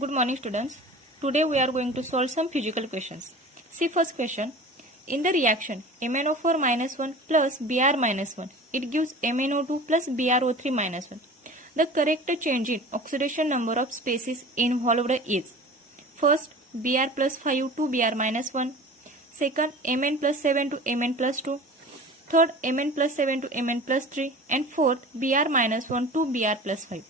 Good morning, students. Today we are going to solve some physical questions. See first question. In the reaction MnO4 minus 1 plus Br minus 1, it gives MnO2 plus BrO3 minus 1. The correct change in oxidation number of species involved is first Br plus 5 to Br minus 1, second Mn plus 7 to Mn plus 2, third Mn plus 7 to Mn plus 3, and fourth Br minus 1 to Br plus 5.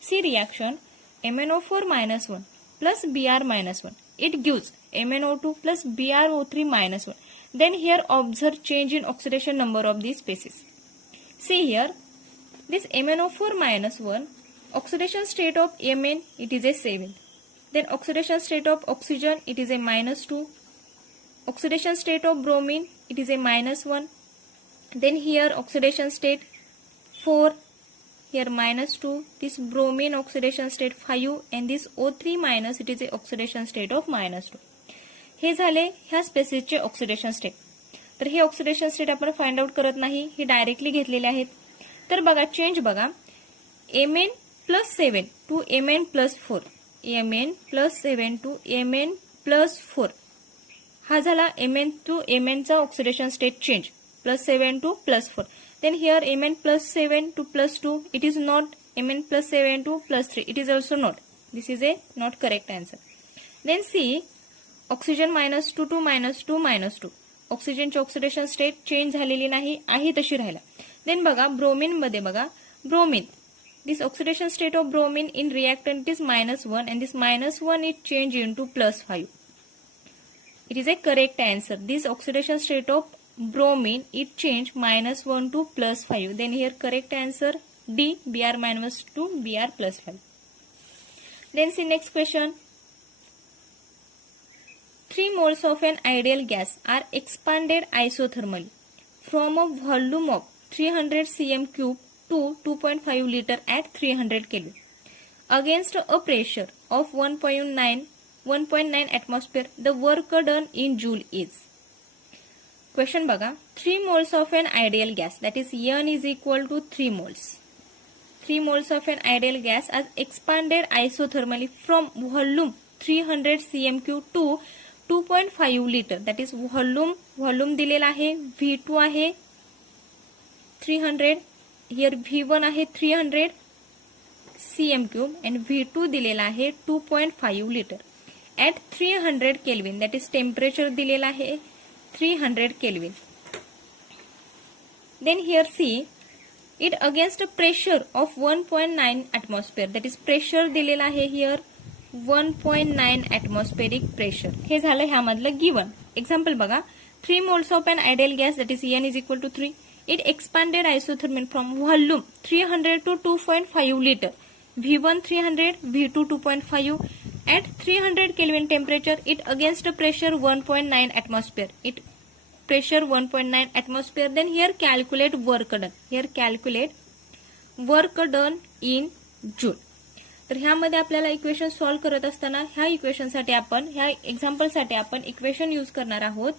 See reaction MnO4 minus 1 plus Br minus 1. It gives MnO2 plus BrO3 minus 1. Then here observe change in oxidation number of these species. See here, this MnO4 minus 1, oxidation state of Mn, it is a 7. Then oxidation state of oxygen, it is a minus 2. Oxidation state of bromine, it is a minus 1. Then here oxidation state 4. Here minus 2, this bromine oxidation state 5 and this O3 minus it is a oxidation state of minus 2. हे झाले ह्या स्पेसिसचे oxidation state. तर हे oxidation state आपण find out करत नाही, हे directly घेतलेले आहेत. तर बघा चेंज बघा Mn plus 7 to Mn plus 4, Mn plus 7 to Mn plus 4 हा झाला Mn टू Mn चा oxidation state change plus 7 to plus 4. Then here Mn plus 7 to plus 2, it is not Mn plus 7 to plus 3, it is also not. This is a not correct answer. Then see oxygen minus 2 to minus 2 minus 2. Oxygen ची oxidation state change झालेली नाही, आहे तशी राहिला. Then बघा bromine मध्ये बघा bromine. This oxidation state of bromine in reactant is minus 1 and this minus 1 is changed into plus 5. It is a correct answer. This oxidation state of bromine it change minus 1 to plus 5. Then here correct answer D, Br minus 2 Br plus 5. Then see next question. 3 moles of an ideal gas are expanded isothermally from a volume of 300 cm cube to 2.5 liter at 300 Kelvin against a pressure of 1.9 atmosphere. The work done in joule is. Question बघा 3 moles of an ideal gas, that is N is equal to 3 moles. 3 moles of an ideal gas are expanded isothermally from volume 300 cm cube to 2.5 liter. That is volume दिलेला आहे V2 आहे 300, here V1 आहे 300 cm cube and V2 दिलेला आहे 2.5 liter at 300 Kelvin. That is temperature दिलेला आहे 300 Kelvin. Then here see it against a pressure of 1.9 atmosphere. That is pressure दिलेला आहे here 1.9 atmospheric pressure. हे झालं ह्यामधलं given. Example बघा 3 moles of an ideal gas, that is N is equal to 3. It expanded isothermally from volume 300 to 2.5 liter. V1 300, V2 2.5 at 300 Kelvin temperature. It against a pressure 1.9 atmosphere. It pressure 1.9 atmosphere. Then here calculate work done. Here calculate work done in joule. तर ह्यामध्ये आपल्याला equation solve करत असताना ह्या equation साठी आपण ह्या example साठी आपण इक्वेशन यूज करणार आहोत.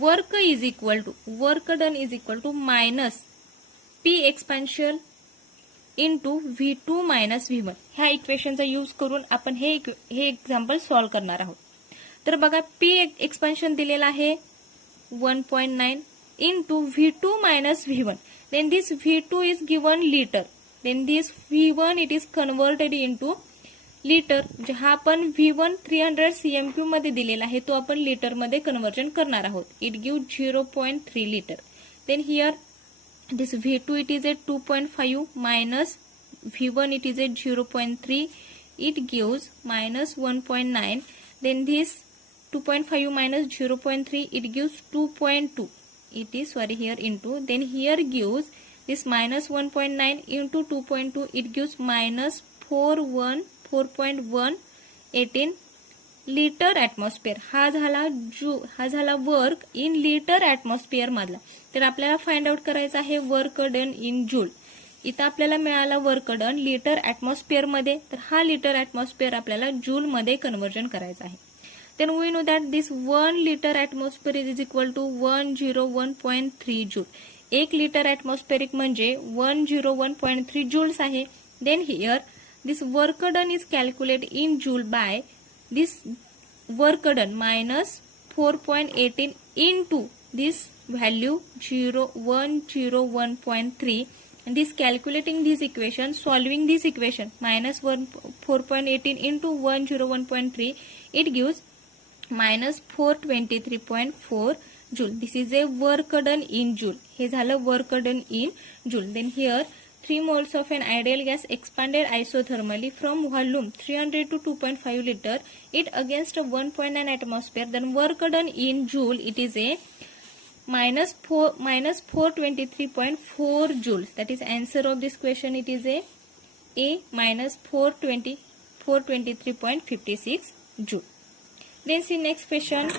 Work is equal to work done is equal to minus P expansion into V2 minus V1 ह्या इक्वेशनचा यूज करून आपण हे एक्झाम्पल सॉल्व करणार आहोत. तर बघा पी एक्सपान्शन दिलेला आहे 1.9 into V2 minus V1. Then this V2 is given litre. Then this V1 it is converted into litre. जहा आपण V1 300 cm³ मध्ये दिलेला आहे तो आपण लिटर मध्ये कन्वर्जन करणार आहोत. It give 0.3 litre. Then here this V2 it is a 2.5 minus V1 it is a 0.3, it gives minus 1.9. Then this 2.5 minus 0.3 it gives 2.2. It is here into. Then here gives this minus 1.9 into 2.2 it gives minus 4.118 litre atmosphere. हा झाला work in litre atmosphere मधला. तर आपल्याला find out करायचं आहे work done in joule. इथं आपल्याला मिळाला वर्क डन लिटर ॲटमॉस्फिअर मध्ये, तर हा लिटर ॲटमॉस्फिअर आपल्याला जूल मध्ये कन्वर्जन करायचं आहे. Then we know that this 1 litre atmosphere is equal to 101.3 joule. 1 litre atmospheric म्हणजे 101.3 जूल्स आहे. Then here this work done is calculated in joule by this work done minus 4.18 into this value 101.3, and this calculating this equation, solving this equation minus 4.18 into 101.3, it gives minus 423.4 joule. This is a work done in joule. हे झालं work done in joule. Then here 3 moles of an ideal gas expanded isothermally from volume 300 to 2.5 liter, it against a 1.9 atmosphere. Then work done in joule, it is a minus 423.4 joules. That is answer of this question. It is a minus 423.56 joule. Then see next question.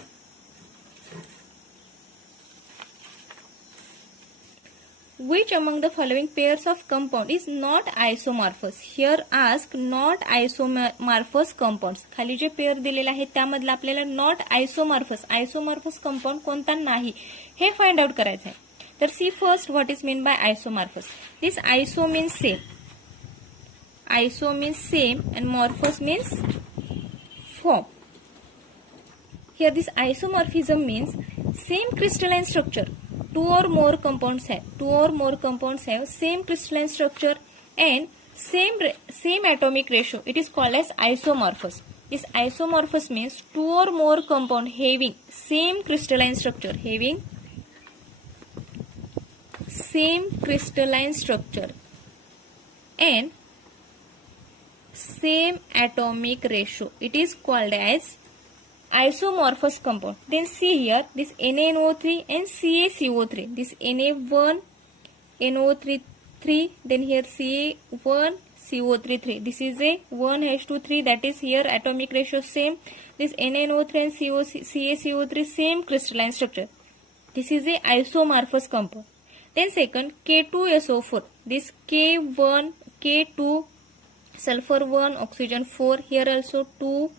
Which among the following pairs of compound is not isomorphous? Here ask not isomorphous compounds. खाली जे pair दिलेले आहे त्यामधला आपल्याला not आयसोमॉर्फस compound कोणता नाही हे find out करायचं आहे. तर see first what is mean by isomorphous. This iso means same, iso means same and morphous means form. Here this isomorphism means same crystalline structure. Two or more compounds have same crystalline structure and same atomic ratio. It is called as isomorphous. This isomorphous means two or more compound having same crystalline structure, and same atomic ratio. It is called as isomorphous compound. Then see here this NaNO3 and CaCO3. This Na1 NO3 3, then here Ca1 CO3 3. This is a 1:3, that is here atomic ratio same. This NaNO3 and CaCO3 same crystalline structure. This is a isomorphous compound. Then second K2SO4. This K1 K2 sulfur 1 oxygen 4. Here also 2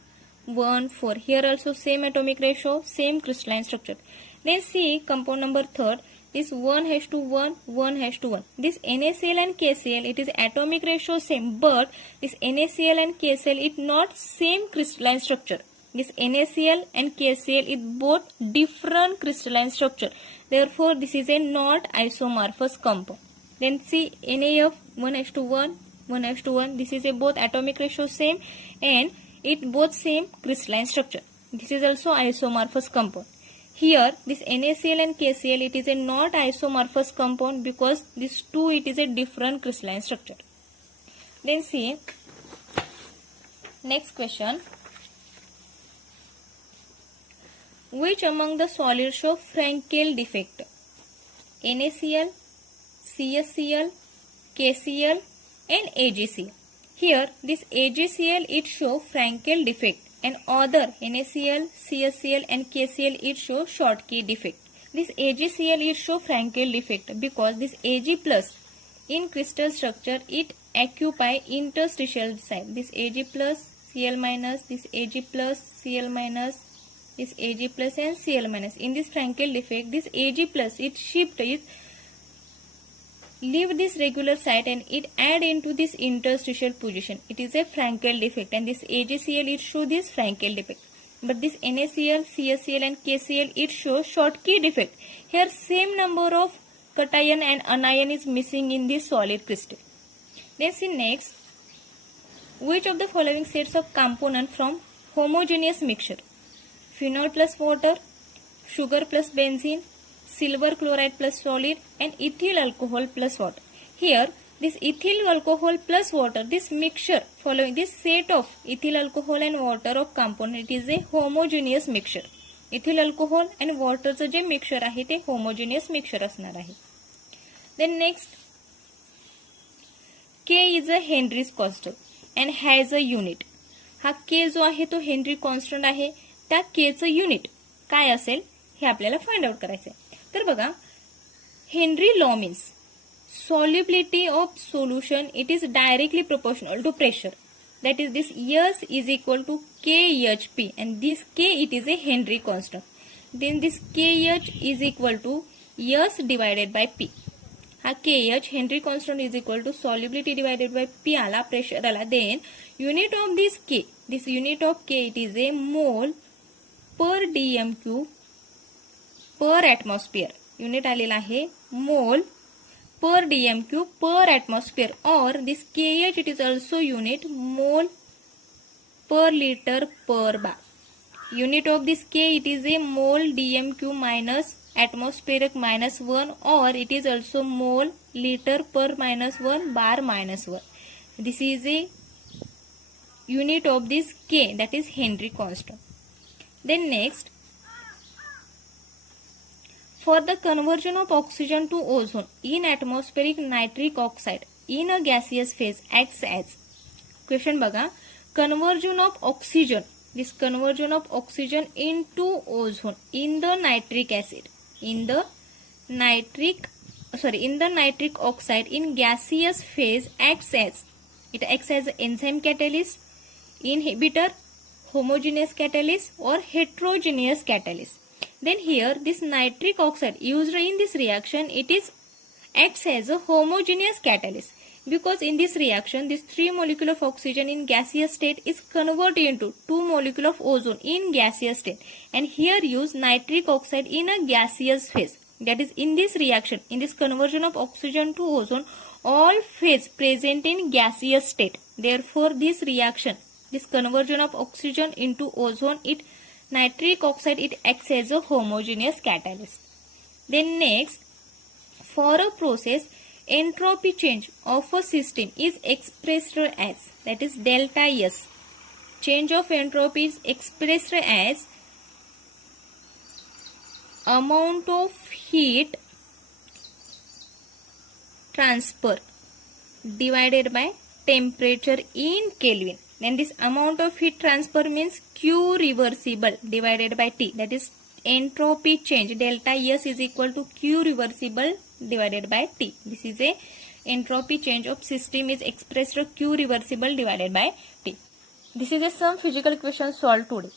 1 4. Here also same atomic ratio, same crystalline structure. Then see compound number third. This 1:1 1:1. This NaCl and KCl, it is atomic ratio same, but this NaCl and KCl it not same crystalline structure. This NaCl and KCl it both different crystalline structure. Therefore this is a not isomorphous compound. Then see NaF 1:1 1:1. This is a both atomic ratio same and it both same crystalline structure. This is also isomorphous compound. Here this NaCl and KCl it is a not isomorphous compound because these two it is a different crystalline structure. Then see next question. Which among the solids show Frankel defect? NaCl, CaCl, KCl and AgCl. Here this AgCl it show Frankel defect and other NaCl, CaCl and KCl it show Schottky defect. This AgCl it show Frankel defect because this Ag plus in crystal structure it occupy interstitial site. This Ag plus Cl minus, this Ag plus Cl minus, this Ag plus and Cl minus. In this Frankel defect this Ag plus it shift is leave this regular site and it add into this interstitial position. It is a Frankel defect and this AgCl it show this Frankel defect. But this NaCl, CaCl and KCl it show Schottky defect. Here same number of cation and anion is missing in this solid crystal. Then see next. Which of the following sets of component from homogeneous mixture? Phenol plus water, sugar plus benzene, silver chloride plus solid and ethyl alcohol plus water. Here this ethyl alcohol plus water, this mixture following this set of ethyl alcohol and water of component, it is a homogeneous mixture. Ethyl alcohol and water चं जे mixture आहे ते homogeneous mixture असणार आहे. Then next K is a Henry's constant and has a unit. हा K जो आहे तो Henry constant आहे, त्या K चं युनिट काय असेल हे आपल्याला फाइंड आउट करायचं आहे. तर बघा Henry law means solubility of solution it is directly proportional to pressure, that is this S is equal to KHP and this K it is a Henry constant. Then this KH is equal to S divided by P. हा KH Henry constant is equal to solubility divided by P आला, pressure आला. Then unit of this unit of K it is a mole per dm cube per atmosphere. Unit आलेला आहे मोल per dm cube per atmosphere, or this KH it is also unit mole per liter per bar. Unit of this K it is a mole dm cube minus atmospheric minus 1, or it is also mole liter per minus 1 bar minus 1. This is a unit of this K, that is Henry constant. Then next, for the conversion of oxygen to ozone in atmospheric nitric oxide in a gaseous phase acts as. Question बघा, conversion of oxygen, this conversion of oxygen into ozone in the nitric acid, in the nitric oxide in gaseous phase acts as, it acts as enzyme catalyst, inhibitor, homogeneous catalyst or heterogeneous catalyst. Then here this nitric oxide used in this reaction, it is acts as a homogeneous catalyst, because in this reaction this 3 molecule of oxygen in gaseous state is converted into 2 molecule of ozone in gaseous state, and here use nitric oxide in a gaseous phase. That is, in this reaction, in this conversion of oxygen to ozone, all phase present in gaseous state. Therefore this reaction, this conversion of oxygen into ozone, nitric oxide it acts as a homogeneous catalyst. Then next, for a process, entropy change of a system is expressed as, that is delta S. Change of entropy is expressed as amount of heat transfer divided by temperature in Kelvin. Then this amount of heat transfer means Q reversible divided by T. That is entropy change delta S is equal to Q reversible divided by T. This is a entropy change of system is expressed Q reversible divided by T. This is a some physical question solved today.